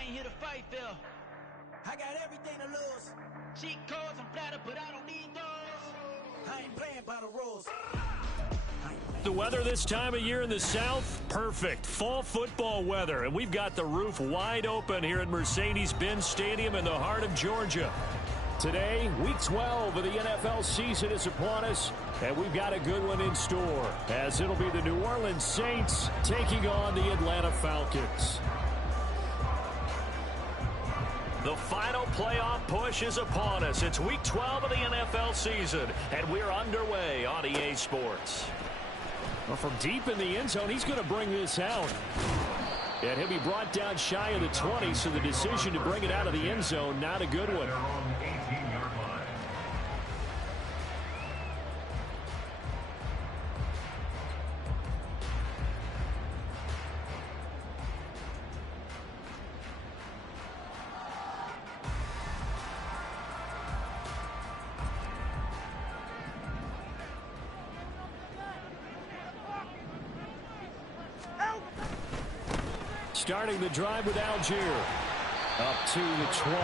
I ain't here to fight, Phil. I got everything to lose. Cheat codes and flatter, but I don't need those. I ain't playing by the rules. The weather this time of year in the South, perfect. Fall football weather, and we've got the roof wide open here at Mercedes-Benz Stadium in the heart of Georgia. Today, Week 12 of the NFL season is upon us, and we've got a good one in store, as it'll be the New Orleans Saints taking on the Atlanta Falcons. The final playoff push is upon us. It's Week 12 of the NFL season, and we're underway on EA Sports. Well, from deep in the end zone, he's going to bring this out. And he'll be brought down shy of the 20, so the decision to bring it out of the end zone, not a good one. Starting the drive with Algier. Up to the 20.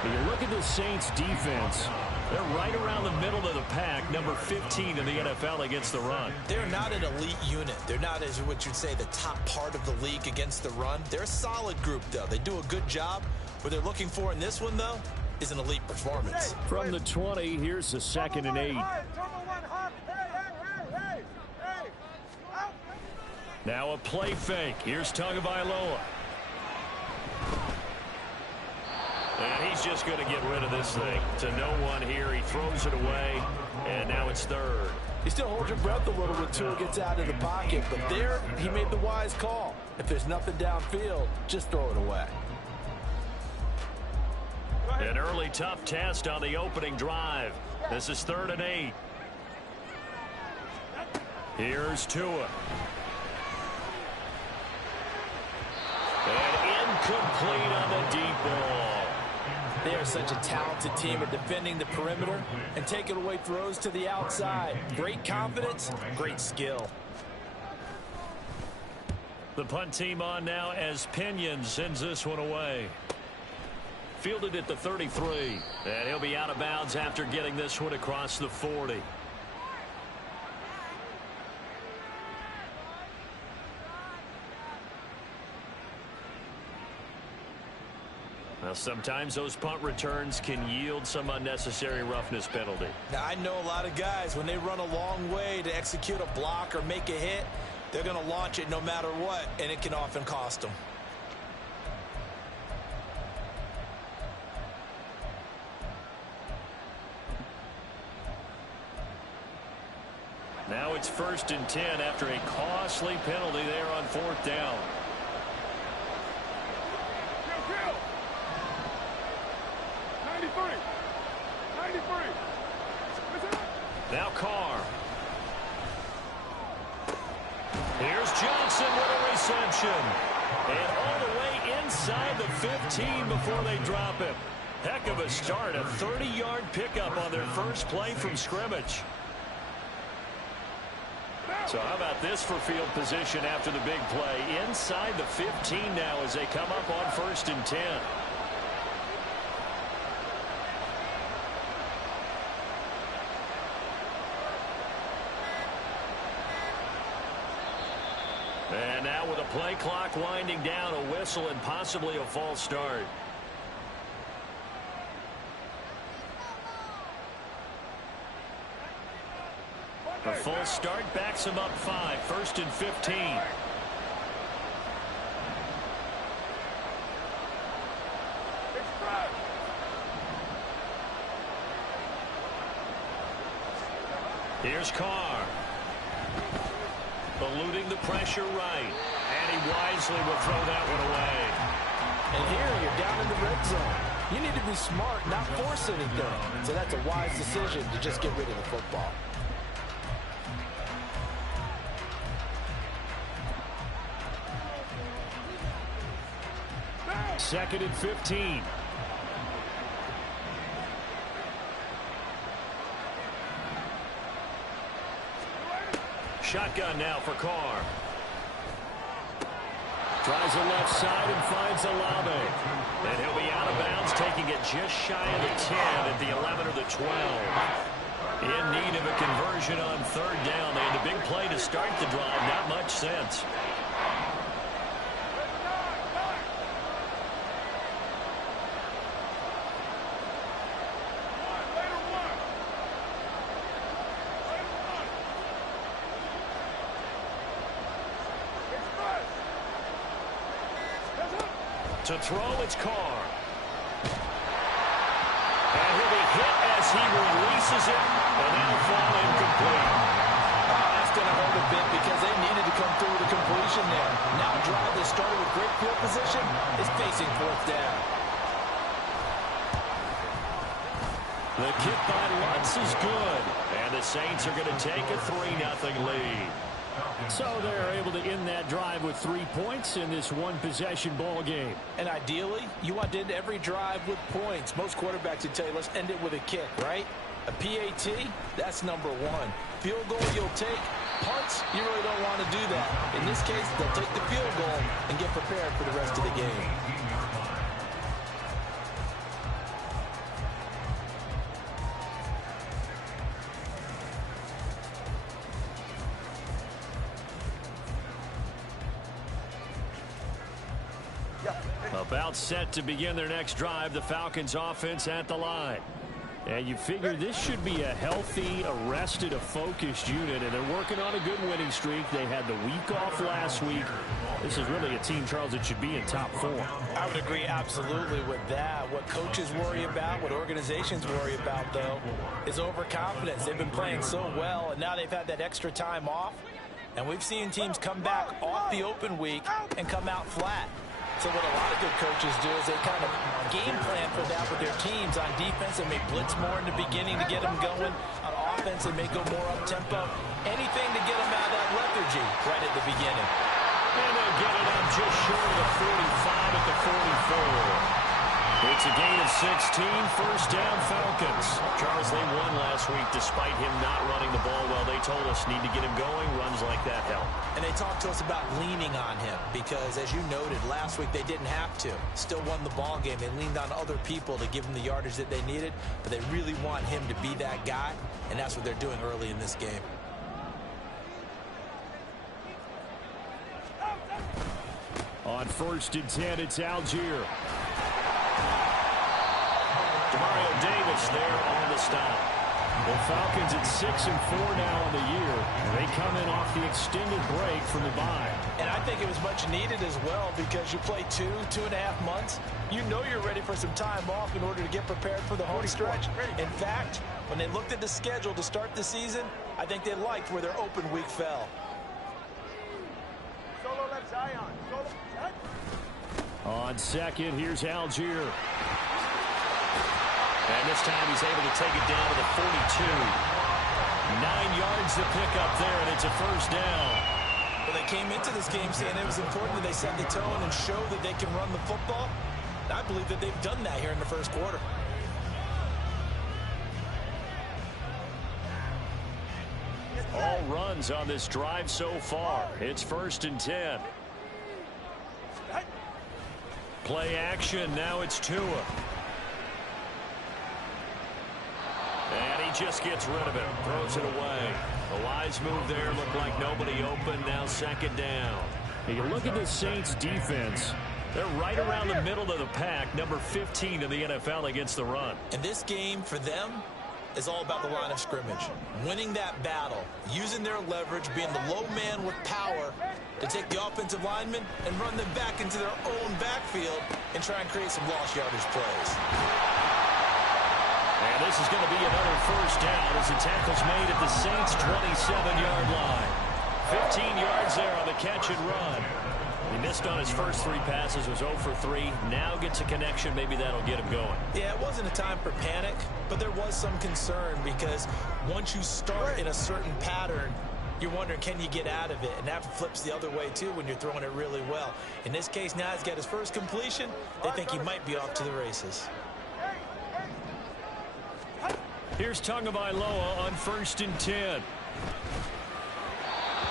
When you look at the Saints defense, they're right around the middle of the pack, number 15 in the NFL against the run. They're not an elite unit. They're not, as what you'd say, the top part of the league against the run. They're a solid group, though. They do a good job. What they're looking for in this one, though, is an elite performance. From the 20, here's the 2nd and 8. Now a play fake. Here's Tagovailoa. And he's just going to get rid of this thing. To no one here. He throws it away. And now it's 3rd. You still hold your breath a little when Tua gets out of the pocket. But there, he made the wise call. If there's nothing downfield, just throw it away. An early tough test on the opening drive. This is 3rd and 8. Here's Tua. And incomplete on the deep ball. They are such a talented team at defending the perimeter and taking away throws to the outside. Great confidence, great skill. The punt team on now as Pinion sends this one away. Fielded at the 33. And he'll be out of bounds after getting this one across the 40. Well, sometimes those punt returns can yield some unnecessary roughness penalty. Now, I know a lot of guys, when they run a long way to execute a block or make a hit, they're going to launch it no matter what, and it can often cost them. Now it's 1st and 10 after a costly penalty there on 4th down. Now Carr. Here's Johnson with a reception. And all the way inside the 15 before they drop him. Heck of a start. A 30-yard pickup on their first play from scrimmage. So how about this for field position after the big play? Inside the 15 now as they come up on 1st and 10. And now with a play clock winding down, a whistle and possibly a false start. A full start backs him up 5, 1st and 15. Here's Carr. Eluding the pressure right. And he wisely will throw that one away. And here you're down in the red zone. You need to be smart, not force anything. So that's a wise decision to just get rid of the football. 2nd and 15. Shotgun now for Carr. Tries the left side and finds Olave. And he'll be out of bounds, taking it just shy of the 10 at the 11 or the 12. In need of a conversion on third down. They had a big play to start the drive. Not much sense. To throw, it's Carr. And he'll be hit as he releases it, and that'll fall incomplete. That's going to hurt a bit because they needed to come through with a completion there. Now a drive that started with great field position is facing fourth down. The kick by Lutz is good, and the Saints are going to take a 3-0 lead. So they're able to end that drive with 3 points in this one-possession ball game. And ideally, you want to end every drive with points. Most quarterbacks would tell you, let's end it with a kick, right? A PAT, that's number one. Field goal you'll take. Punts, you really don't want to do that. In this case, they'll take the field goal and get prepared for the rest of the game. About set to begin their next drive, the Falcons offense at the line. And you figure this should be a healthy, arrested, a focused unit, and they're working on a good winning streak. They had the week off last week. This is really a team, Charles, that should be in top 4. I would agree absolutely with that. What coaches worry about, what organizations worry about, though, is overconfidence. They've been playing so well, and now they've had that extra time off. And we've seen teams come back off the open week and come out flat. So what a lot of good coaches do is they kind of game plan for that with their teams. On defense, they may blitz more in the beginning to get them going. On offense, they may go more up-tempo. Anything to get them out of that lethargy right at the beginning. And they'll get it up just short of the 45 at the 44. It's a gain of 16, first down Falcons. Charles, they won last week despite him not running the ball well. They told us need to get him going. Runs like that help. And they talked to us about leaning on him because, as you noted, last week they didn't have to. Still won the ball game. They leaned on other people to give them the yardage that they needed, but they really want him to be that guy, and that's what they're doing early in this game. On 1st and 10, it's Algier. Demario Davis there on the stop. The Falcons at 6-4 now on the year. They come in off the extended break from the bye. And I think it was much needed as well because you play 2.5 months. You know you're ready for some time off in order to get prepared for the home stretch. In fact, when they looked at the schedule to start the season, I think they liked where their open week fell. Solo left Zion. On second, here's Algier. And this time he's able to take it down to the 42. 9 yards to pick up there, and it's a first down. Well, they came into this game saying it was important that they set the tone and show that they can run the football. I believe that they've done that here in the first quarter. All runs on this drive so far. It's 1st and 10. Play action. Now it's Tua. And he just gets rid of it. Throws it away. A wise move there. Looked like nobody open. Now 2nd down. You look at the Saints defense. They're right around the middle of the pack. Number 15 in the NFL against the run. And this game for them is all about the line of scrimmage. Winning that battle. Using their leverage. Being the low man with power to take the offensive linemen and run them back into their own backfield and try and create some lost yardage plays. And this is going to be another first down as the tackle's made at the Saints' 27-yard line. 15 yards there on the catch and run. He missed on his first 3 passes, was 0 for 3. Now gets a connection. Maybe that'll get him going. Yeah, it wasn't a time for panic, but there was some concern because once you start in a certain pattern, you're wondering, can you get out of it? And that flips the other way, too, when you're throwing it really well. In this case, now he's got his first completion. They think he might be off to the races. Here's Tagovailoa on 1st and 10.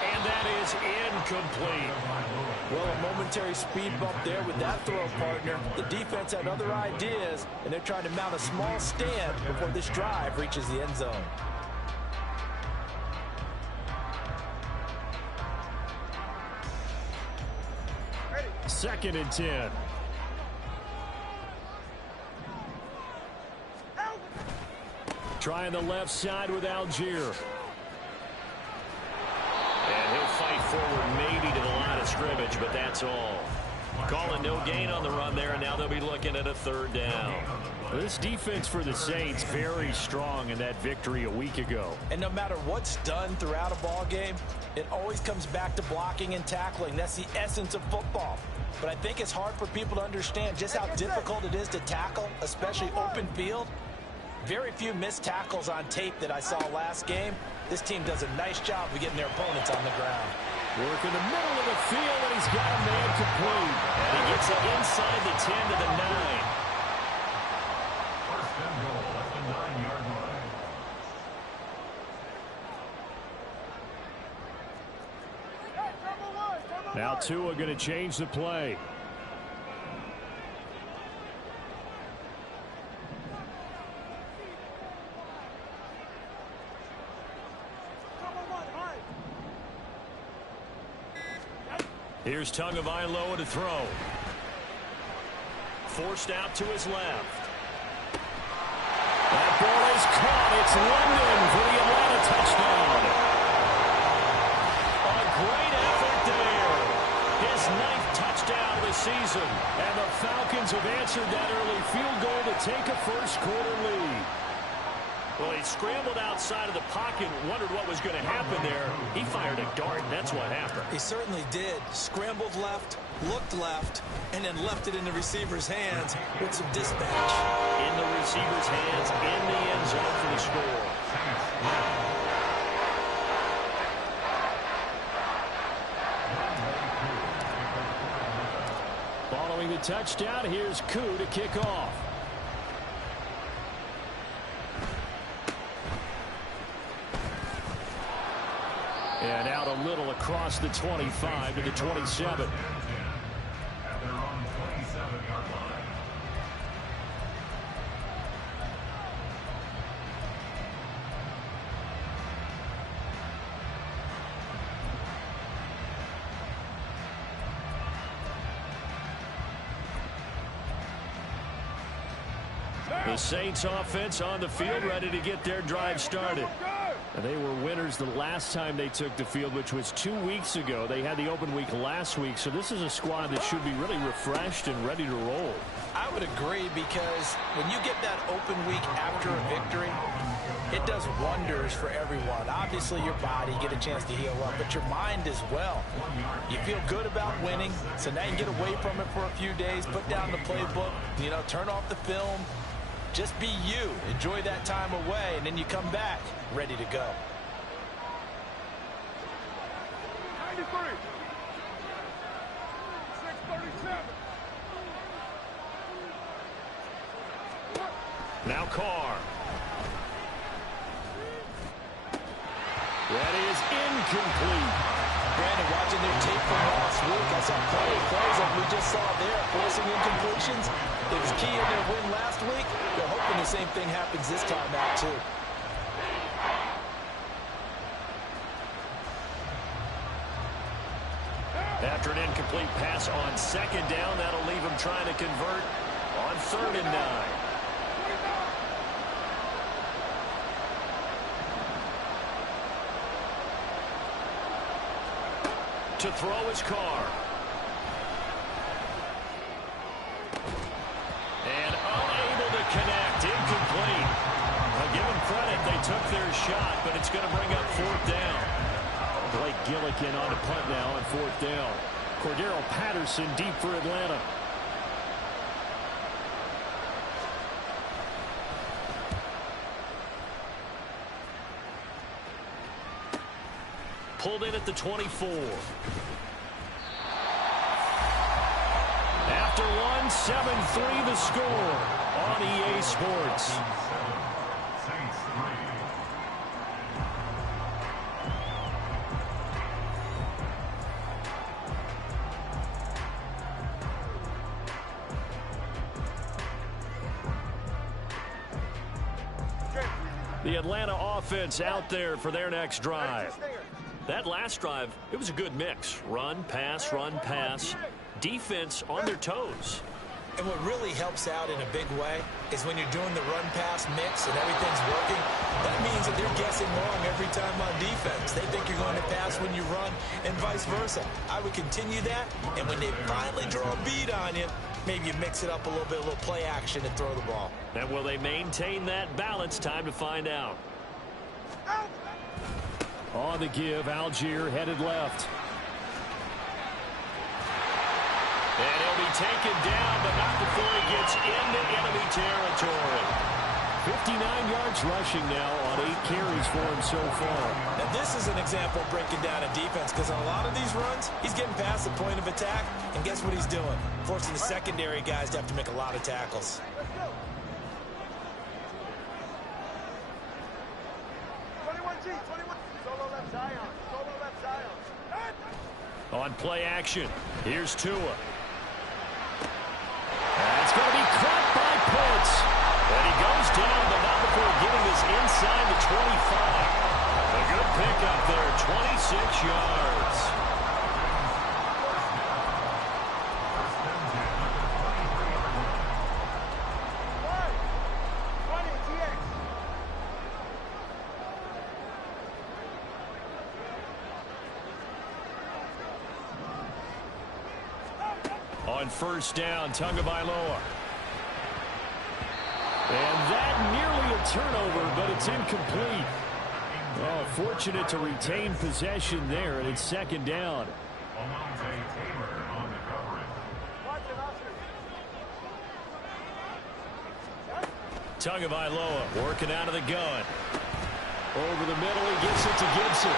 And that is incomplete. Well, a momentary speed bump there with that throw partner. The defense had other ideas, and they're trying to mount a small stand before this drive reaches the end zone. Second and 10. Trying the left side with Algier. And he'll fight forward maybe to the line of scrimmage, but that's all. Calling no gain on the run there, and now they'll be looking at a third down. This defense for the Saints very strong in that victory a week ago. And no matter what's done throughout a ball game, it always comes back to blocking and tackling. That's the essence of football. But I think it's hard for people to understand just how difficult it is to tackle, especially open field. Very few missed tackles on tape that I saw last game. This team does a nice job of getting their opponents on the ground. Work in the middle of the field, and he's got a man complete. And he gets it inside the 10 to the 9. First and goal at the 9-yard line. Now Tua going to change the play. Here's Tagovailoa to throw. Forced out to his left. That ball is caught. It's London for the Atlanta touchdown. A great effort there. His 9th touchdown of the season. And the Falcons have answered that early field goal to take a first-quarter lead. Well, he scrambled outside of the pocket and wondered what was going to happen there. He fired a dart. That's what happened. He certainly did. Scrambled left, looked left, and then left it in the receiver's hands with some dispatch. In the receiver's hands, in the end zone for the score. Following the touchdown, here's Koo to kick off. And out a little across the 25 to the 27. At their own 27-yard line. The Saints offense on the field, ready to get their drive started. And they were winners the last time they took the field, which was 2 weeks ago. They had the open week last week, so this is a squad that should be really refreshed and ready to roll. I would agree, because when you get that open week after a victory, it does wonders for everyone. Obviously, your body, get a chance to heal up, but your mind as well. You feel good about winning, so now you get away from it for a few days, put down the playbook, turn off the film. Just be you. Enjoy that time away, and then you come back ready to go. 93. 637. Now Carr. That is incomplete. Brandon, watching their tape from last week, I saw plenty of plays like we just saw there, forcing incompletions. It was key in their win last week. They're hoping the same thing happens this time out, too. After an incomplete pass on second down, that'll leave him trying to convert on 3rd and 9. To throw his Carr. And unable to connect. Incomplete. I'll give them credit. They took their shot, but it's going to bring up 4th down. Blake Gillikin on a punt now on 4th down. Cordero Patterson deep for Atlanta. Pulled in at the 24. After one, 7-3 the score on EA Sports. Saints 3. The Atlanta offense out there for their next drive. That last drive, it was a good mix. Run, pass, defense on their toes. And what really helps out in a big way is when you're doing the run-pass mix and everything's working, that means that they're guessing wrong every time on defense. They think you're going to pass when you run and vice versa. I would continue that, and when they finally draw a bead on you, maybe you mix it up a little bit, a little play action and throw the ball. And will they maintain that balance? Time to find out. On the give, Algier headed left. And he'll be taken down, but not before he gets into enemy territory. 59 yards rushing now on 8 carries for him so far. Now this is an example of breaking down a defense, because on a lot of these runs, he's getting past the point of attack, and guess what he's doing? Forcing the secondary guys to have to make a lot of tackles. On play action, here's Tua. That's going to be caught by Pitts. And he goes down, but not before getting this inside the 25. A good pickup there, 26 yards. On first down, Tagovailoa. And that nearly a turnover, but it's incomplete. Oh, fortunate to retain possession there, and it's second down. Tagovailoa working out of the gun. Over the middle, he gets it to Gibson.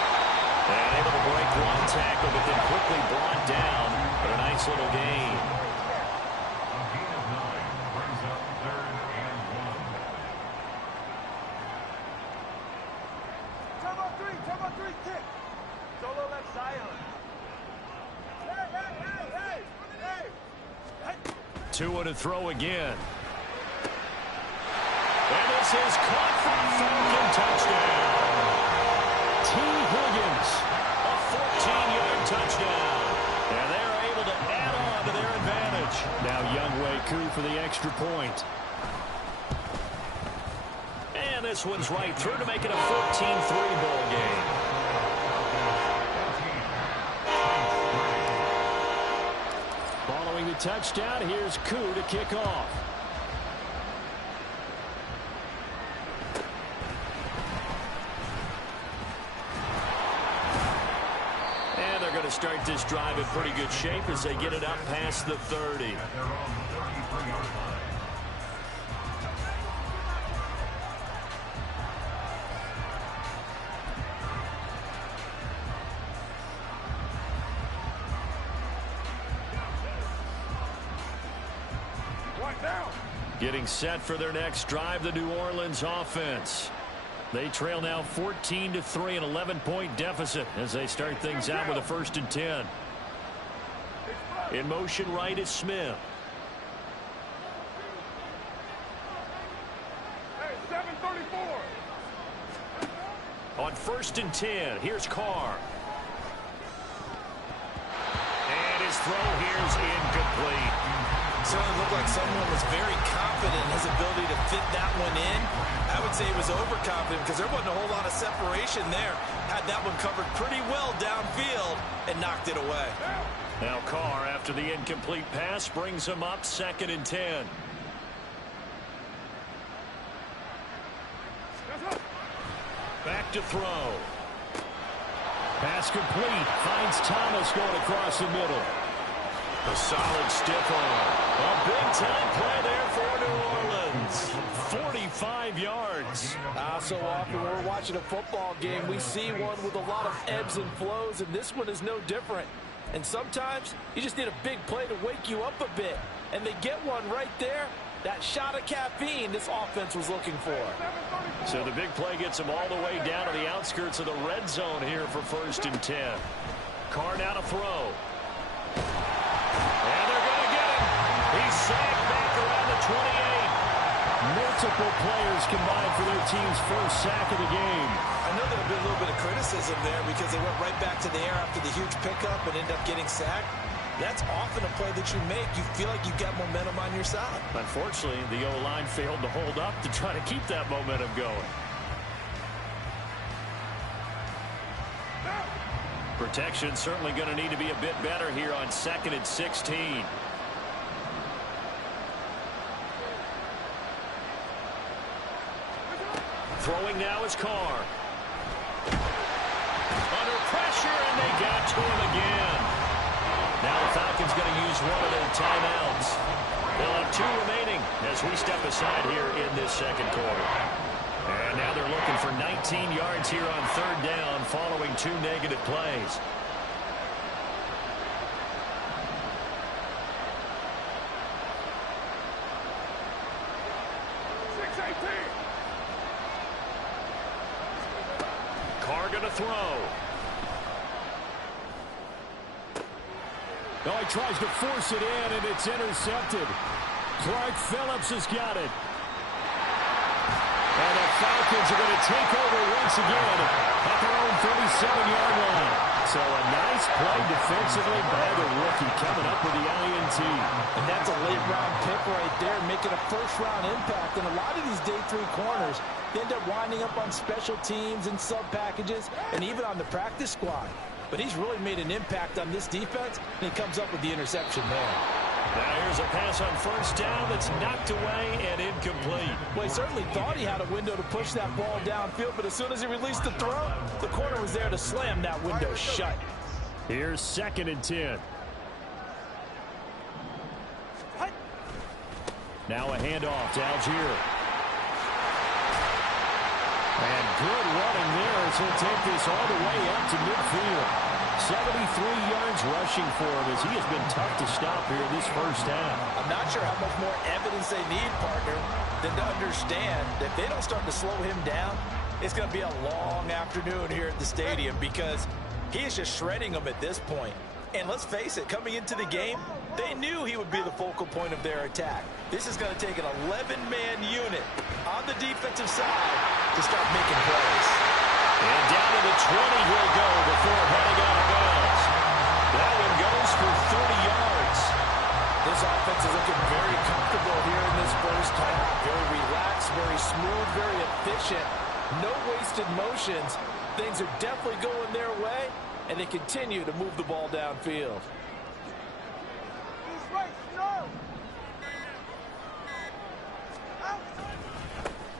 And able to break one tackle, but then quickly brought down. But a nice little gain. A gain of 9 brings up 3rd and 1. Turbo 3, kick. Solo left Zion. Hey. Tua to throw again. And this is caught for a Falcon touchdown. T. Higgins, a 14-yard touchdown. And they're able to add on to their advantage. Now Younghoe Koo for the extra point. And this one's right through to make it a 14-3 ball game. Following the touchdown, here's Koo to kick off. To start this drive in pretty good shape as they get it up past the 30. At their own 33-yard line. Getting set for their next drive, the New Orleans offense. They trail now 14-3, an 11-point deficit as they start things out with a 1st and 10. In motion right is Smith. Hey, 734. On 1st and 10, here's Carr. And his throw here's incomplete. Certainly looked like someone was very confident in his ability to fit that one in. I would say he was overconfident because there wasn't a whole lot of separation there. Had that one covered pretty well downfield and knocked it away. Now Carr, after the incomplete pass, brings him up 2nd and 10. Back to throw. Pass complete. Finds Thomas going across the middle. A solid stiff arm. A big-time play there for New Orleans. 45 yards. So often when we're watching a football game, we see one with a lot of ebbs and flows, and this one is no different. And sometimes you just need a big play to wake you up a bit. And they get one right there. That shot of caffeine this offense was looking for. So the big play gets them all the way down to the outskirts of the red zone here for 1st and 10. Carr now to throw. And they're going to get him. He's sacked back around the 28. Multiple players combined for their team's first sack of the game. I know there'll be a little bit of criticism there because they went right back to the air after the huge pickup and ended up getting sacked. That's often a play that you make. You feel like you've got momentum on your side. Unfortunately, the O-line failed to hold up to try to keep that momentum going. Protection certainly going to need to be a bit better here on 2nd and 16. Throwing now is Carr. Under pressure, and they got to him again. Now the Falcons going to use one of their timeouts. They'll have 2 remaining as we step aside here in this second quarter. And now they're looking for 19 yards here on 3rd down following 2 negative plays. Carr going to throw. Oh, he tries to force it in, and it's intercepted. Clark Phillips has got it. And the Falcons are going to take over once again at their own 37-yard line. So a nice play defensively by the rookie coming up with the INT. And that's a late-round pick right there, making a first-round impact. And a lot of these day 3 corners, they end up winding up on special teams and sub-packages and even on the practice squad. But he's really made an impact on this defense, and he comes up with the interception there. Now here's a pass on 1st down that's knocked away and incomplete. Well, he certainly thought he had a window to push that ball downfield, but as soon as he released the throw, the corner was there to slam that window shut. Here's 2nd and 10. Now a handoff to Algier. And good running there as he'll take this all the way up to midfield. 73 yards rushing for him as he has been tough to stop here in this first half. I'm not sure how much more evidence they need, partner, than to understand that if they don't start to slow him down, it's going to be a long afternoon here at the stadium because he is just shredding them at this point. And let's face it, coming into the game, they knew he would be the focal point of their attack. This is going to take an 11-man unit on the defensive side to start making plays. And down to the 20 he'll go before heading out of bounds. That one goes for 30 yards. This offense is looking very comfortable here in this first half. Very relaxed, very smooth, very efficient. No wasted motions. Things are definitely going their way, and they continue to move the ball downfield.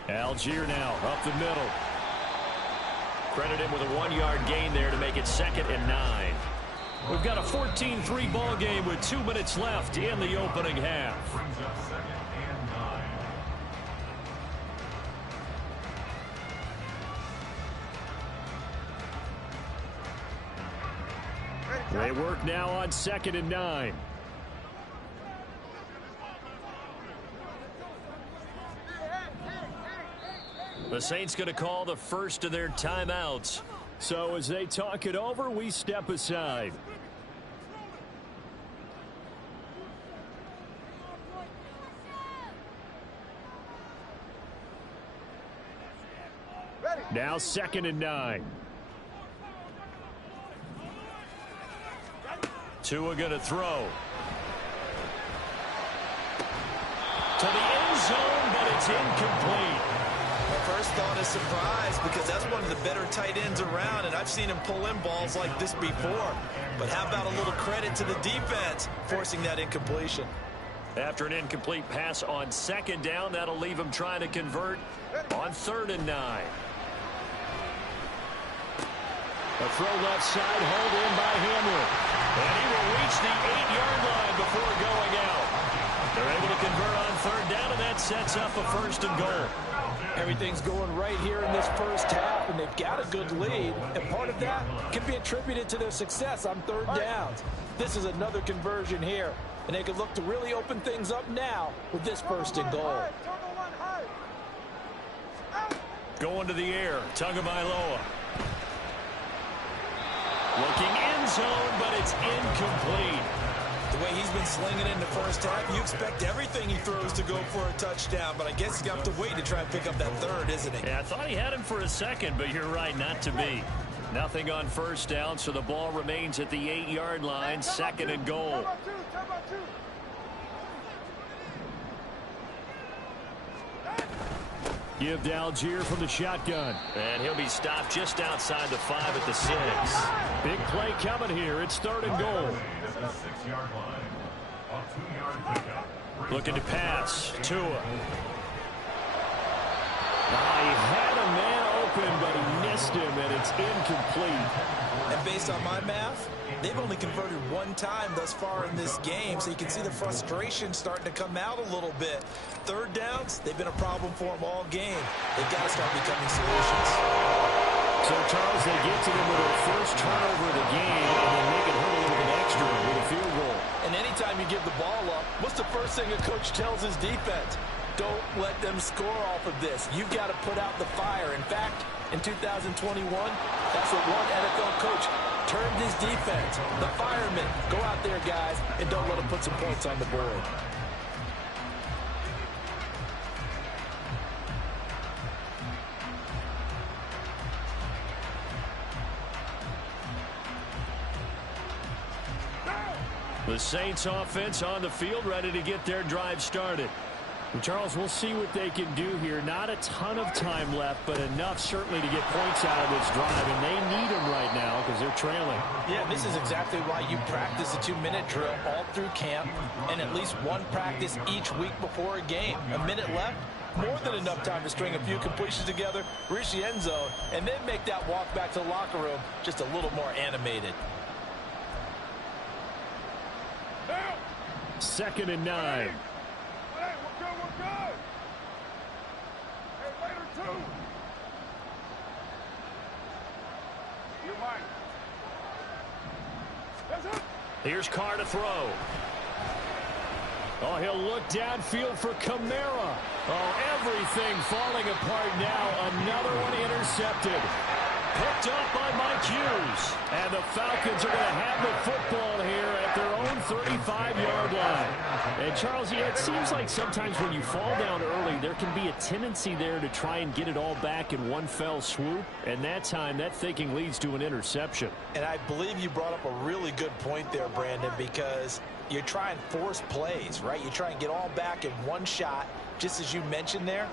Algier now up the middle. Credit him with a 1-yard gain there to make it 2nd and 9. We've got a 14-3 ball game with 2 minutes left in the opening half. They work now on 2nd and 9. The Saints going to call the first of their timeouts. So as they talk it over, we step aside. Now 2nd and 9. Tua going to throw. To the end zone, but it's incomplete. My first thought is surprise because that's one of the better tight ends around, and I've seen him pull in balls like this before. But how about a little credit to the defense forcing that incompletion? After an incomplete pass on 2nd down, that'll leave him trying to convert on 3rd and 9. A throw left side, hauled in by Hamler. And he will reach the 8-yard line before going out. They're able to convert on 3rd down, and that sets up a 1st and goal. Everything's going right here in this first half, and they've got a good lead. And part of that can be attributed to their success on 3rd downs. This is another conversion here, and they can look to really open things up now with this 1st and goal. Going to the air, Tagovailoa. Looking end zone, but it's incomplete. The way he's been slinging in the first half, you expect everything he throws to go for a touchdown, but I guess he's going to have to wait to try and pick up that third, isn't he? Yeah, I thought he had him for a second, but you're right, not to be. Nothing on first down, so the ball remains at the 8-yard line, second and goal. Give to Algier from the shotgun. And he'll be stopped just outside the 5 at the 6. Big play coming here. It's third and goal. Looking to pass. Tua. He had a man open, but he missed him, and it's incomplete. And based on my math, they've only converted one time thus far in this game, so you can see the frustration starting to come out a little bit. Third downs, they've been a problem for them all game. They've got to start becoming solutions. So, Charles, they get to them with their first turnover of the game, and then make it hurt a little bit extra with a field goal. And anytime you give the ball up, what's the first thing a coach tells his defense? Don't let them score off of this. You've got to put out the fire. In fact, in 2021, that's what one NFL coach termed his defense. The firemen. Go out there, guys, and don't let them put some points on the board. The Saints offense on the field, ready to get their drive started. And Charles, we'll see what they can do here. Not a ton of time left, but enough certainly to get points out of this drive, and they need them right now because they're trailing. Yeah, this is exactly why you practice a 2-minute drill all through camp and at least one practice each week before a game. A minute left, more than enough time to string a few completions together, reach the end zone, and then make that walk back to the locker room just a little more animated. Second and 9. Here's Carr to throw. Oh, he'll look downfield for Kamara. Oh, everything falling apart now. Another one intercepted. Picked up by Mike Hughes. And the Falcons are going to have the football here at their own 35-yard line. And, Charles, yeah, it seems like sometimes when you fall down early, there can be a tendency there to try and get it all back in one fell swoop. And that time, that thinking leads to an interception. And I believe you brought up a really good point there, Brandon, because you try and force plays, right? You try and get all back in one shot, just as you mentioned there.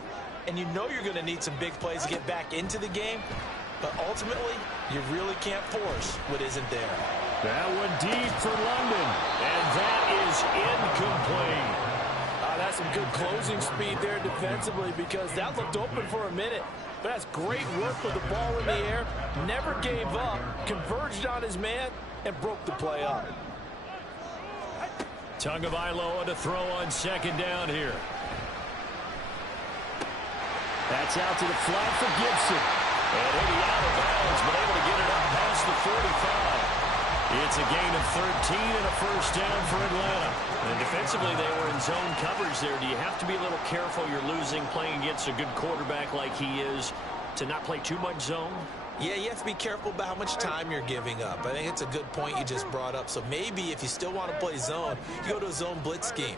And you know you're going to need some big plays to get back into the game. But ultimately, you really can't force what isn't there. That one deep for London. And that is incomplete. That's some good closing speed there defensively because that looked open for a minute. But that's great work with the ball in the air. Never gave up, converged on his man, and broke the play up. Tagovailoa to throw on second down here. That's out to the flat for Gibson. And he'll be out of bounds, but able to get it up past the 45. It's a gain of 13 and a first down for Atlanta. And defensively, they were in zone coverage there. Do you have to be a little careful? You're losing, playing against a good quarterback like he is, to not play too much zone? Yeah, you have to be careful about how much time you're giving up. I think it's a good point you just brought up. So maybe if you still want to play zone, you go to a zone blitz scheme.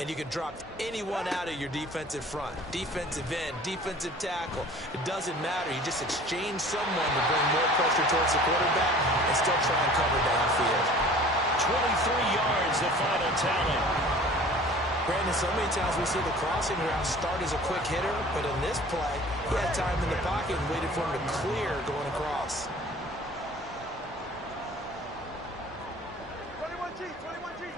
And you can drop anyone out of your defensive front. Defensive end, defensive tackle. It doesn't matter. You just exchange someone to bring more pressure towards the quarterback and still try and cover downfield. 23 yards, the final tally. Brandon, so many times we see the crossing route start as a quick hitter, but in this play, he had time in the pocket and waited for him to clear going across. 21G, 21G.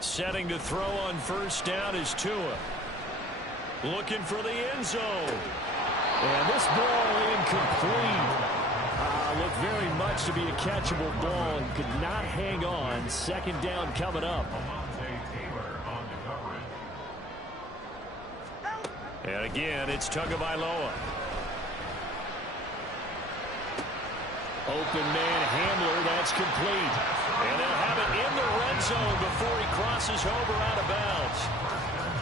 Setting to throw on first down is Tua. Looking for the end zone. And this ball incomplete. Looked very much to be a catchable ball and could not hang on. Second down coming up. And again, it's Tagovailoa. Open man Hamler, that's complete. And they'll have it in the red zone before he crosses over out of bounds.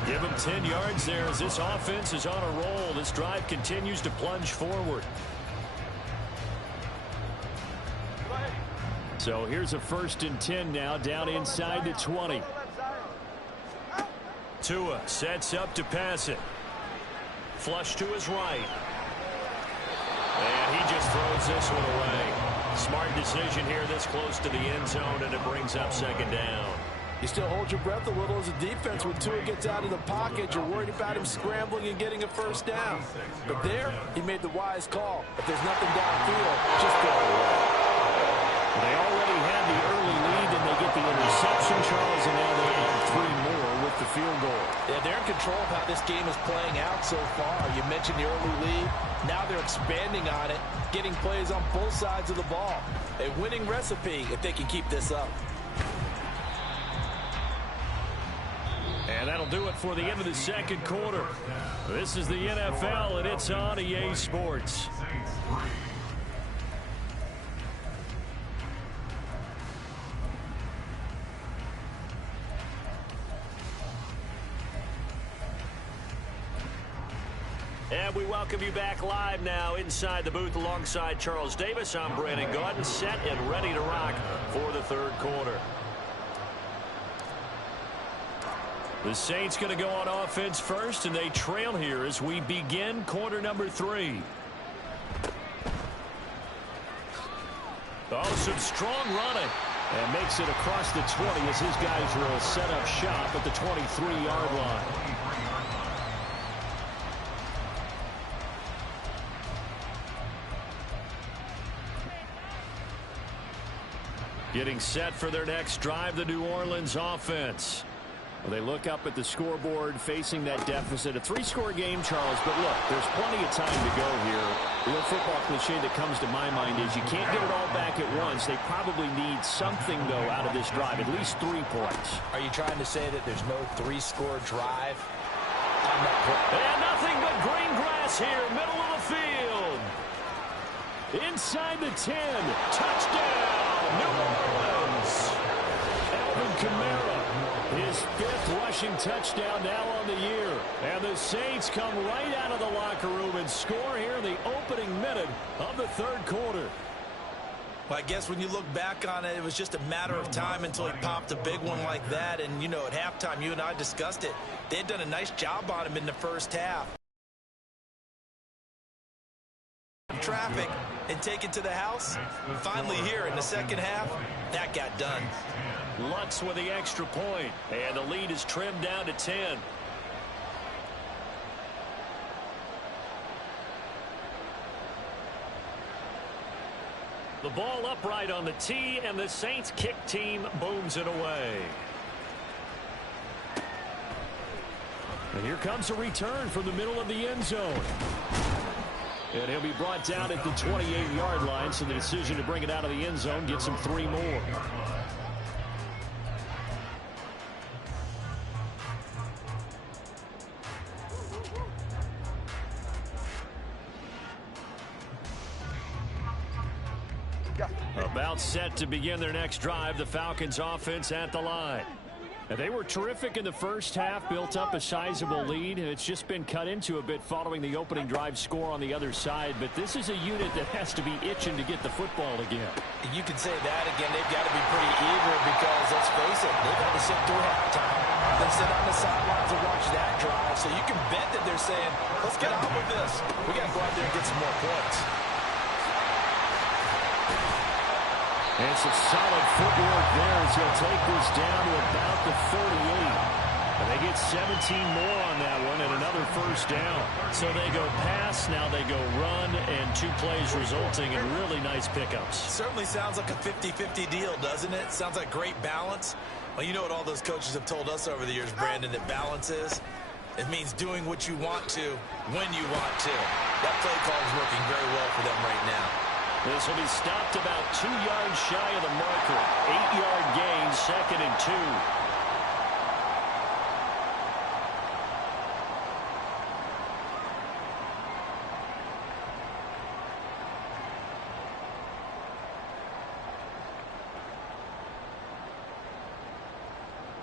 Give him 10 yards there as this offense is on a roll. This drive continues to plunge forward. So here's a 1st and 10 now, down inside the 20. Tua sets up to pass it. Flush to his right. And he just throws this one away. Smart decision here this close to the end zone, and it brings up 2nd down. You still hold your breath a little as a defense when Tua gets out of the pocket. You're worried about him scrambling and getting a 1st down. But there, he made the wise call. If there's nothing downfield, just throw it away. They already had the early lead, and they get the interception, Charles, and now they add 3 more with the field goal. Yeah, they're in control of how this game is playing out so far. You mentioned the early lead. Now they're expanding on it, getting plays on both sides of the ball. A winning recipe if they can keep this up. And that'll do it for the end of the 2nd quarter. This is the NFL, and it's on EA Sports. And we welcome you back live now inside the booth alongside Charles Davis. I'm Brandon Gaudin, set and ready to rock for the 3rd quarter. The Saints going to go on offense first, and they trail here as we begin quarter number 3. Oh, some strong running. And makes it across the 20 as his guys will set up shop at the 23-yard line. Getting set for their next drive, the New Orleans offense. Well, they look up at the scoreboard facing that deficit. A 3-score game, Charles, but look, there's plenty of time to go here. The old football cliche that comes to my mind is you can't get it all back at once. They probably need something, though, out of this drive, at least 3 points. Are you trying to say that there's no 3-score drive on that play? And nothing but green grass here, middle of the field. Inside the 10, touchdown, New Orleans. Alvin Kamara. His 5th rushing touchdown now on the year. And the Saints come right out of the locker room and score here in the opening minute of the 3rd quarter. Well, I guess when you look back on it, it was just a matter of time until he popped a big one like that. And, you know, at halftime, you and I discussed it. They had done a nice job on him in the 1st half. Traffic and take it to the house. Finally here in the 2nd half, that got done. Lutz with the extra point, and the lead is trimmed down to 10. The ball upright on the tee, and the Saints kick team booms it away. And here comes a return from the middle of the end zone. And he'll be brought down at the 28-yard line, so the decision to bring it out of the end zone gets him 3 more. About set to begin their next drive, the Falcons offense at the line. And they were terrific in the 1st half, built up a sizable lead, and it's just been cut into a bit following the opening drive score on the other side. But this is a unit that has to be itching to get the football again. You can say that again. They've got to be pretty eager because, let's face it, they've had to sit through halftime. They sit on the sidelines and watch that drive. So you can bet that they're saying, let's get on with this. We got to go out there and get some more points. And some solid footwork there as he'll take this down to about the 38. And they get 17 more on that one and another 1st down. So they go pass, now they go run, and 2 plays resulting in really nice pickups. Certainly sounds like a 50-50 deal, doesn't it? Sounds like great balance. Well, you know what all those coaches have told us over the years, Brandon, that balance is? It means doing what you want to when you want to. That play call is working very well for them right now. This will be stopped about 2 yards shy of the marker. 8-yard gain, 2nd and 2.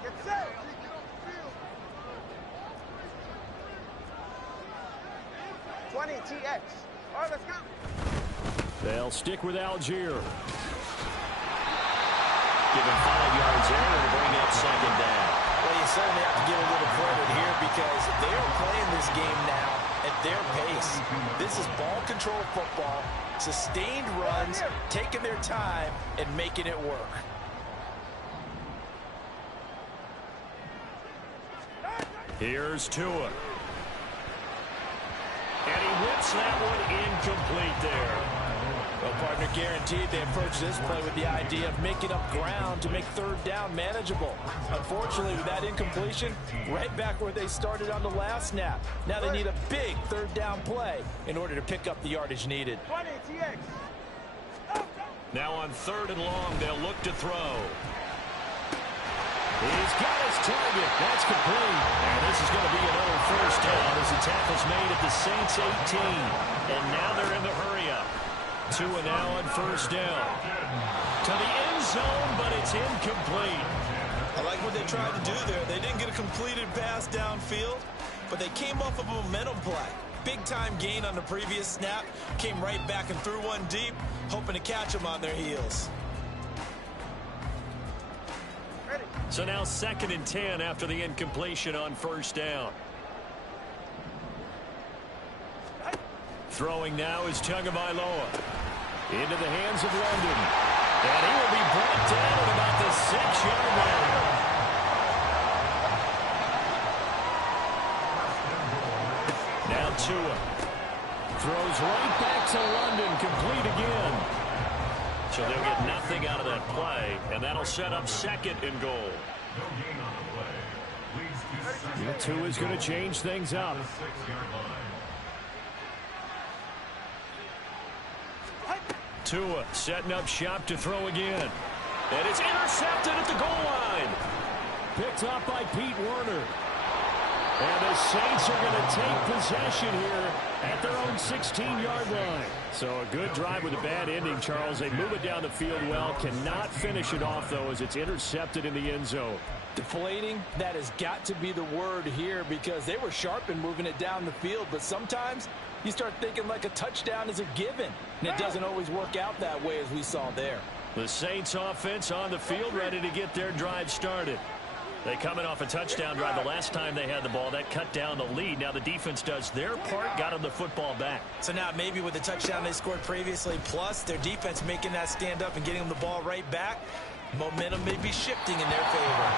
Get set. 20 TX. All right, let's go. They'll stick with Algier. Give him 5 yards there and bring up second down. Well, you certainly have to give a little credit here because they are playing this game now at their pace. This is ball control football, sustained runs, taking their time, and making it work. Here's Tua. And he whips that one incomplete there. Well, partner, guaranteed they approach this play with the idea of making up ground to make third down manageable. Unfortunately, with that incompletion, right back where they started on the last snap. Now they need a big third down play in order to pick up the yardage needed. 20 TX. Now on 3rd and long, they'll look to throw. He's got his target. That's complete. And this is going to be another first down as the tackle's made at the Saints 18. And now they're in the hurry-up. Tua now on first down. To the end zone, but it's incomplete. I like what they tried to do there. They didn't get a completed pass downfield, but they came off of a momentum play. Big-time gain on the previous snap. Came right back and threw one deep, hoping to catch them on their heels. So now 2nd and 10 after the incompletion on first down. Throwing now is Tagovailoa. Into the hands of London. And he will be brought down at about the 6-yard line. Now Tua. Throws right back to London. Complete again. So they'll get nothing out of that play, and that'll set up 2nd and goal. Tua's going to change things up. Tua setting up shop to throw again. And it's intercepted at the goal line. Picked up by Pete Werner. And the Saints are going to take possession here at their own 16-yard line. So a good drive with a bad ending, Charles. They move it down the field well. Cannot finish it off, though, as it's intercepted in the end zone. Deflating, that has got to be the word here because they were sharp in moving it down the field. But sometimes you start thinking like a touchdown is a given. And it doesn't always work out that way as we saw there. The Saints offense on the field ready to get their drive started. They coming off a touchdown drive the last time they had the ball. That cut down the lead. Now the defense does their part, got them the football back. So now maybe with the touchdown they scored previously, plus their defense making that stand up and getting them the ball right back, momentum may be shifting in their favor.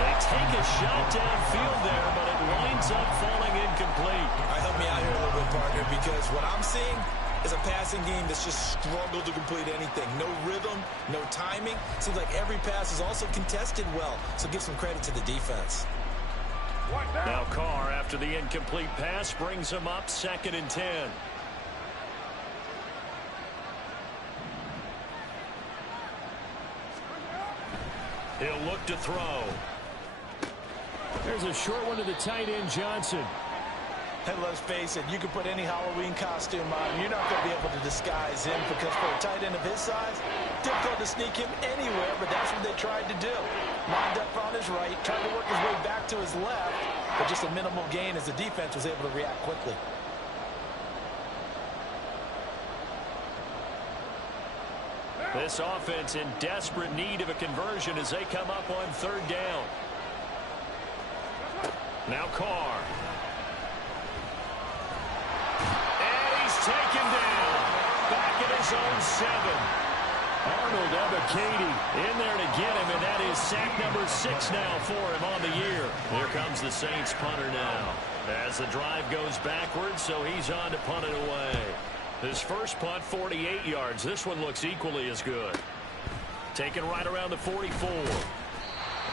They take a shot downfield there, but it winds up falling incomplete. All right, help me out here a little bit, partner, because what I'm seeing is a passing game that's just struggled to complete anything. No rhythm, no timing. Seems like every pass is also contested well, so give some credit to the defense. Now Carr, after the incomplete pass, brings him up 2nd and 10. He'll look to throw. There's a short one to the tight end, Johnson. Hey, let's face it, you can put any Halloween costume on, and you're not going to be able to disguise him because for a tight end of his size, difficult to sneak him anywhere, but that's what they tried to do. Lined up on his right, tried to work his way back to his left, but just a minimal gain as the defense was able to react quickly. This offense in desperate need of a conversion as they come up on 3rd down. Now Carr. Taken down. Back at his own 7. Arnold Ebiketie in there to get him, and that is sack number 6 now for him on the year. Here comes the Saints punter now. As the drive goes backwards, so he's on to punt it away. His first punt, 48 yards. This one looks equally as good. Taken right around the 44.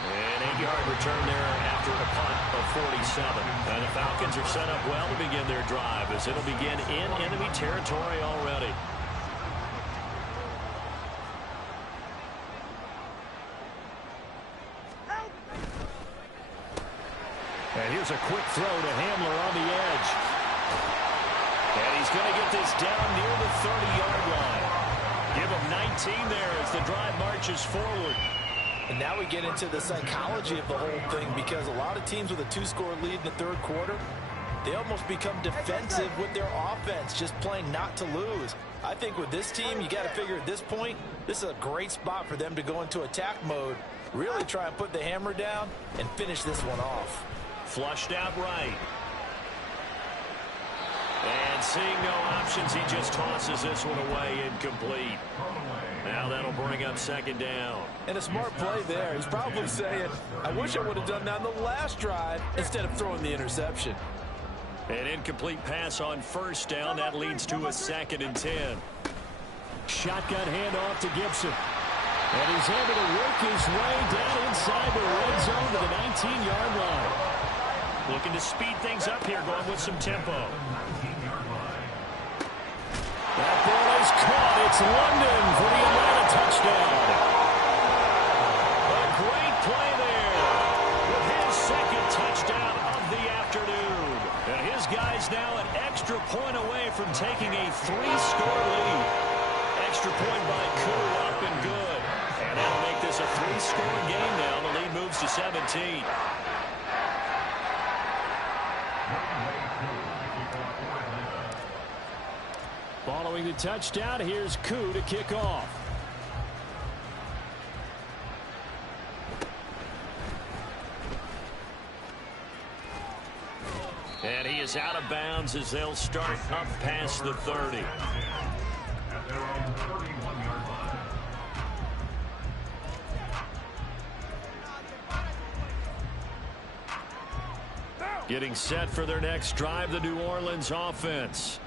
An 8-yard return there after a punt of 47. And the Falcons are set up well to begin their drive as it'll begin in enemy territory already. And here's a quick throw to Hamler on the edge. And he's going to get this down near the 30-yard line. Give him 19 there as the drive marches forward. And now we get into the psychology of the whole thing because a lot of teams with a 2-score lead in the 3rd quarter, they almost become defensive with their offense, just playing not to lose. I think with this team, you got to figure at this point, this is a great spot for them to go into attack mode, really try and put the hammer down and finish this one off. Flushed out right. And seeing no options, he just tosses this one away, incomplete. Now that'll bring up second down. And a smart play there. He's probably saying, I wish I would have done that on the last drive instead of throwing the interception. An incomplete pass on first down. That leads to a 2nd and 10. Shotgun handoff to Gibson. And he's able to work his way down inside the red zone to the 19-yard line. Looking to speed things up here, going with some tempo. That ball is caught. It's London for the Atlanta touchdown. A great play there with his 2nd touchdown of the afternoon. And his guys now an extra point away from taking a 3-score lead. Extra point by Koo, up and good. And that'll make this a 3-score game now. The lead moves to 17. Following the touchdown, here's Koo to kick off. And he is out of bounds as they'll start up past the 30. At their own 31-yard line. Getting set for their next drive, the New Orleans offense.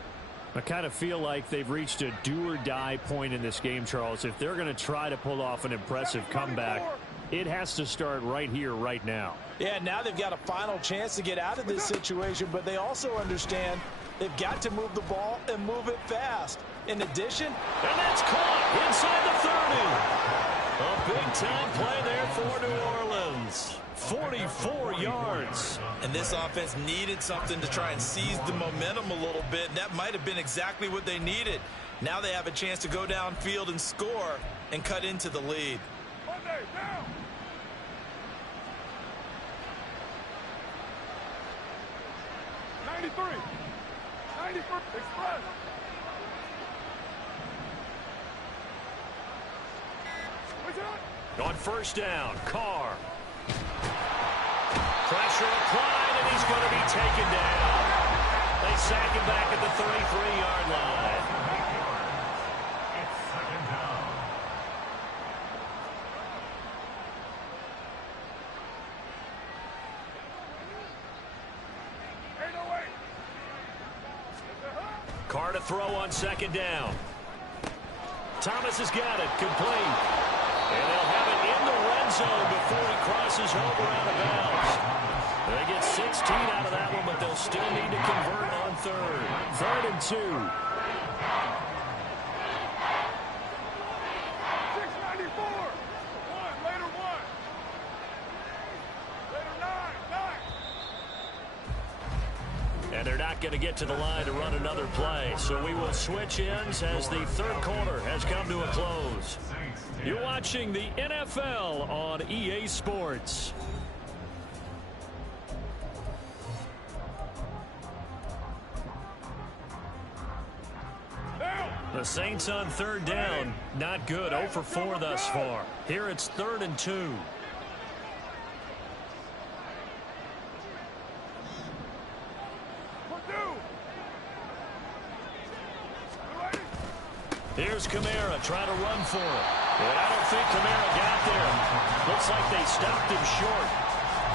I kind of feel like they've reached a do-or-die point in this game, Charles. If they're going to try to pull off an impressive comeback, it has to start right here, right now. Yeah, now they've got a final chance to get out of this situation, but they also understand they've got to move the ball and move it fast. In addition, and that's caught inside the 30. A big-time play there for New Orleans. 44 yards. And this offense needed something to try and seize the momentum a little bit. And that might have been exactly what they needed. Now they have a chance to go downfield and score and cut into the lead. 93. 91st Express. On first down, Carr. Pressure applied, and he's going to be taken down. They sack him back at the 33-yard line. It's 2nd down. Carr to throw on 2nd down. Thomas has got it, complete. And they'll have it in the red zone before he crosses over out of bounds. They get 16 out of that one, but they'll still need to convert on 3rd. 3rd and 2. 694. Later 9. And they're not going to get to the line to run another play. So we will switch ends as the 3rd quarter has come to a close. You're watching the NFL on EA Sports. The Saints on 3rd down. Not good. 0 for 4 thus far. Here it's 3rd and 2. Here's Kamara trying to run for it. And I don't think Kamara got there. Looks like they stopped him short.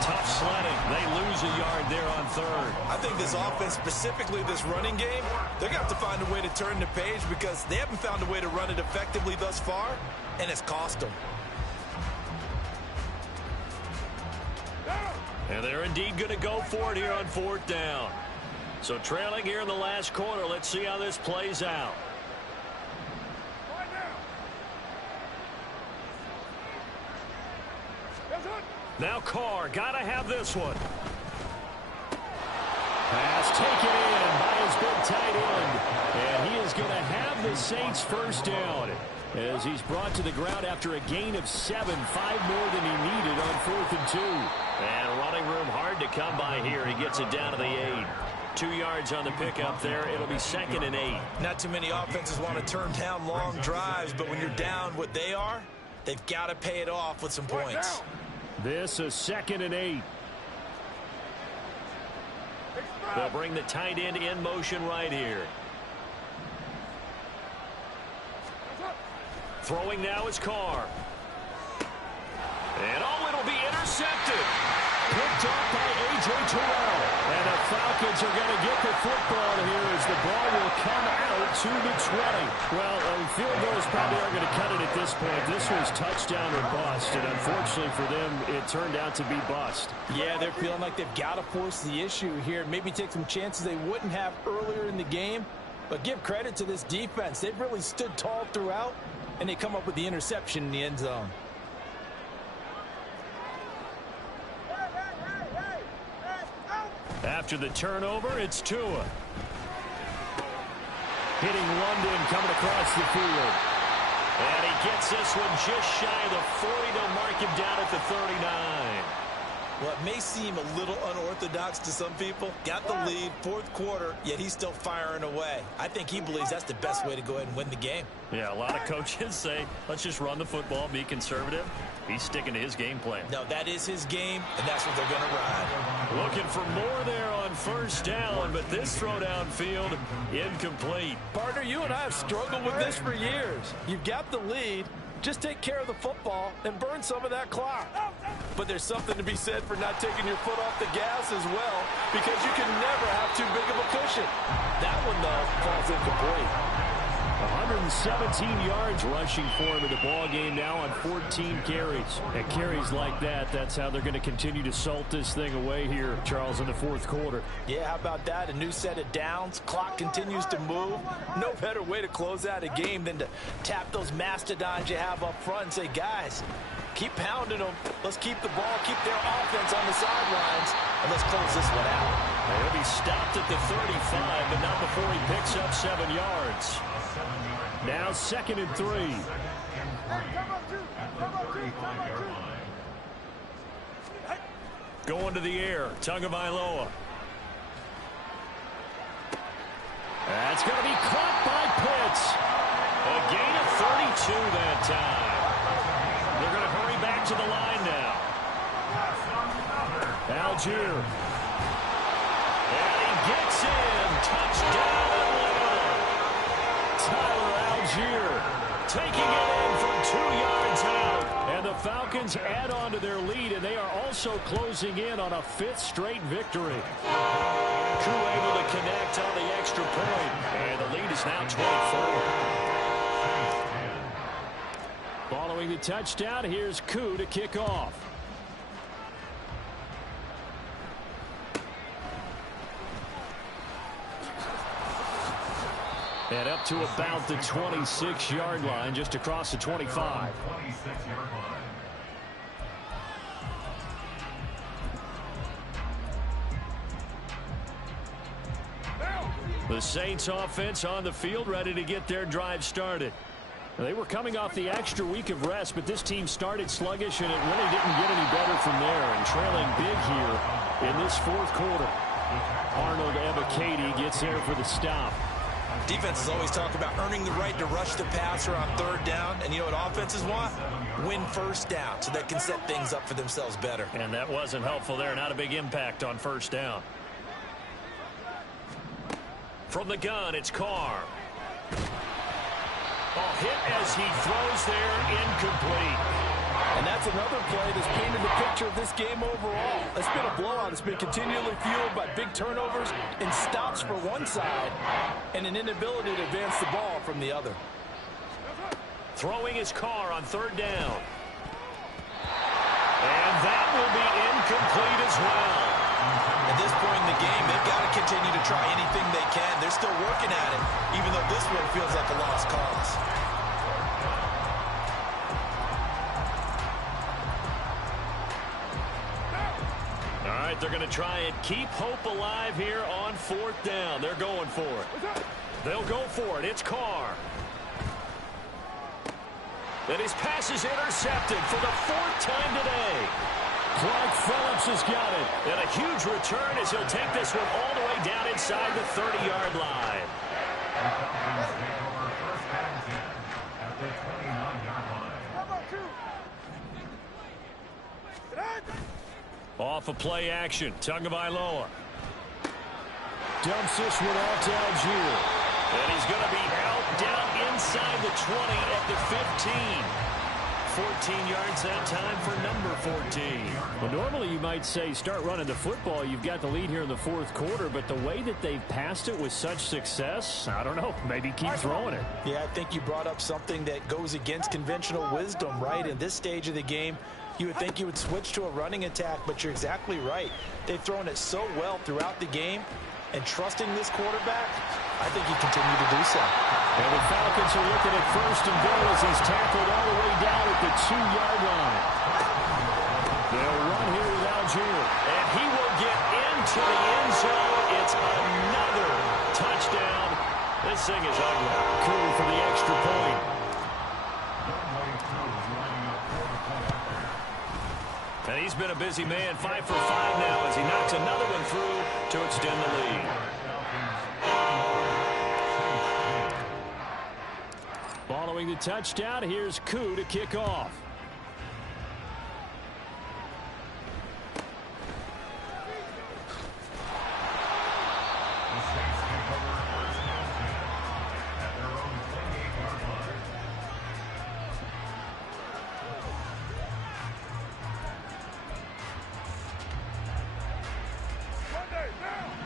Tough sledding. They lose a yard there on 3rd. I think this offense, specifically this running game, they're going to have to find a way to turn the page because they haven't found a way to run it effectively thus far, and it's cost them. And they're indeed going to go for it here on 4th down. So trailing here in the last quarter. Let's see how this plays out. Now Carr, got to have this one. Pass taken in by his big tight end. And he is going to have the Saints first down as he's brought to the ground after a gain of 7, 5 more than he needed on 4th and 2. And running room hard to come by here. He gets it down to the 8. 2 yards on the pickup there. It'll be 2nd and 8. Not too many offenses want to turn down long drives, but when you're down what they are, they've got to pay it off with some points. This is 2nd and 8. They'll bring the tight end in motion right here. Throwing now is Carr. And it'll be intercepted. Picked up by A.J. Terrell. And the Falcons are going to get the football here as the ball will come out to the 20. Well, field goals probably aren't going to cut it at this point. This was touchdown or bust, and unfortunately for them, it turned out to be bust. Yeah, they're feeling like they've got to force the issue here. Maybe take some chances they wouldn't have earlier in the game. But give credit to this defense. They've really stood tall throughout, and they come up with the interception in the end zone. After the turnover, it's Tua. Hitting London coming across the field. And he gets this one just shy of the 40. They'll mark him down at the 39. Well, it may seem a little unorthodox to some people. Got the lead, 4th quarter, yet he's still firing away. I think he believes that's the best way to go ahead and win the game. Yeah, a lot of coaches say, let's just run the football, be conservative. He's sticking to his game plan. No, that is his game, and that's what they're going to ride. Looking for more there on 1st down, but this throw downfield incomplete. Partner, you and I have struggled with this for years. You've got the lead. Just take care of the football and burn some of that clock. But there's something to be said for not taking your foot off the gas as well, because you can never have too big of a cushion. That one, though, falls incomplete. 117 yards rushing for him in the ball game now on 14 carries. And carries like that, that's how they're going to continue to salt this thing away here, Charles, in the 4th quarter. Yeah, how about that? A new set of downs. Clock continues to move. No better way to close out a game than to tap those mastodons you have up front and say, guys, keep pounding them. Let's keep the ball, keep their offense on the sidelines, and let's close this one out. He'll be stopped at the 35, but not before he picks up 7 yards. Now 2nd and 3. Going to the air, Tagovailoa. That's going to be caught by Pitts. A gain of 32 that time. They're going to hurry back to the line now. Algier. And he gets in. Touchdown Atlanta. Tyler Algier taking it in from 2 yards out. And the Falcons add on to their lead, and they are also closing in on a 5th straight victory. Crew able to connect on the extra point. And the lead is now 24. Following the touchdown, here's Koo to kick off. And up to about the 26-yard line, just across the 25. The Saints offense on the field, ready to get their drive started. They were coming off the extra week of rest, but this team started sluggish, and it really didn't get any better from there. And trailing big here in this 4th quarter. Arnold Ebiketie gets there for the stop. Defenses always talk about earning the right to rush the passer on 3rd down. And you know what offenses want? Win 1st down so they can set things up for themselves better. And that wasn't helpful there. Not a big impact on 1st down. From the gun, it's Carr. Ball hit as he throws there, incomplete. And that's another play that's painted the picture of this game overall. It's been a blowout. It's been continually fueled by big turnovers and stops for one side and an inability to advance the ball from the other. Throwing his Carr on 3rd down. And that will be incomplete as well. At this point in the game, they've got to continue to try anything they can. They're still working at it, even though this one feels like a lost cause. All right, they're going to try and keep hope alive here on 4th down. They're going for it. They'll go for it. It's Carr. And his pass is intercepted for the 4th time today. Clark Phillips Phillips has got it. And a huge return as he'll take this one all the way down inside the 30-yard line. Off of play action, Tagovailoa. Dumps this one off to Algier. And he's going to be out down inside the 20 at the 15. 14 yards that time for number 14. Well, normally you might say start running the football. You've got the lead here in the fourth quarter, but the way that they've passed it with such success, I don't know, maybe keep throwing it. Yeah, I think you brought up something that goes against conventional wisdom, right? In this stage of the game, you would think you would switch to a running attack, but you're exactly right. They've thrown it so well throughout the game, and trusting this quarterback, I think you continue to do so. And the Falcons are looking at first and goal as he's tackled all the way down at the 2-yard line. They'll run here with Algier. And he will get into the end zone. It's another touchdown. This thing is ugly. Cool for the extra point. And he's been a busy man, 5 for 5 now as he knocks another one through to extend the lead. Following the touchdown, here's Koo to kick off.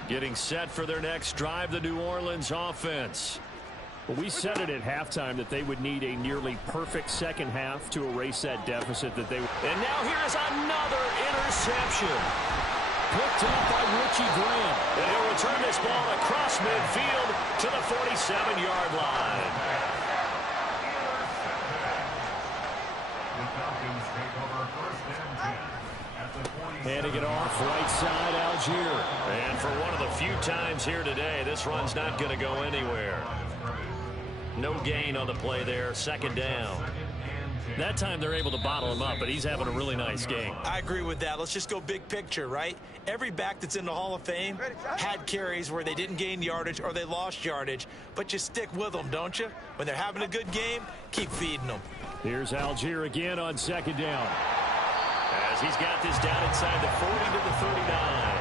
Getting set for their next drive, the New Orleans offense. Well, we said it at halftime that they would need a nearly perfect second half to erase that deficit that they were. And now here's another interception. Picked up by Richie Grant. And he'll return this ball across midfield to the 47-yard line. Handing it off right side, Algier. And for one of the few times here today, this run's not going to go anywhere. No gain on the play there, second down. That time they're able to bottle him up, but he's having a really nice game. I agree with that. Let's just go big picture, right? Every back that's in the Hall of Fame had carries where they didn't gain yardage or they lost yardage, but you stick with them, don't you? When they're having a good game, keep feeding them. Here's Algier again on second down. As he's got this down inside the 40 to the 39.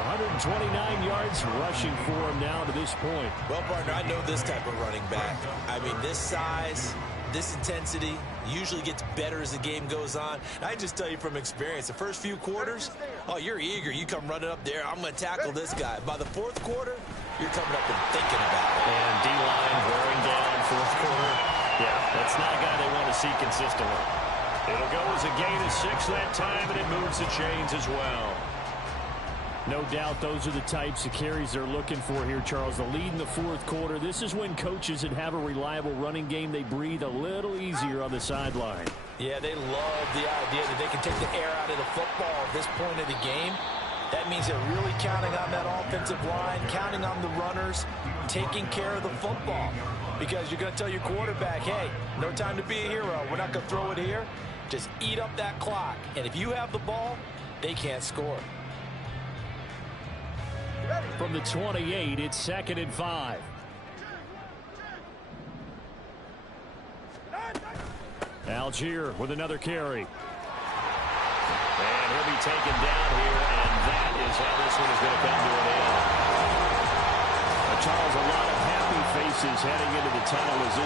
129 yards rushing for him now to this point. Well, partner, I know this type of running back. I mean, this size, this intensity usually gets better as the game goes on. I just tell you from experience, the first few quarters, oh, you're eager. You come running up there, I'm going to tackle this guy. By the fourth quarter, you're coming up and thinking about it. And D-line wearing down fourth quarter. Yeah, that's not a guy they want to see consistently. It'll go as a gain of 6 that time, and it moves the chains as well. No doubt those are the types of carries they're looking for here, Charles. The lead in the fourth quarter. This is when coaches that have a reliable running game, they breathe a little easier on the sideline. Yeah, they love the idea that they can take the air out of the football at this point of the game. That means they're really counting on that offensive line, counting on the runners, taking care of the football. Because you're going to tell your quarterback, hey, no time to be a hero. We're not going to throw it here. Just eat up that clock. And if you have the ball, they can't score. From the 28, it's 2nd and 5. Algier with another carry. And he'll be taken down here, and that is how this one is going to come to an end. Charles, a lot of happy faces heading into the tunnel as this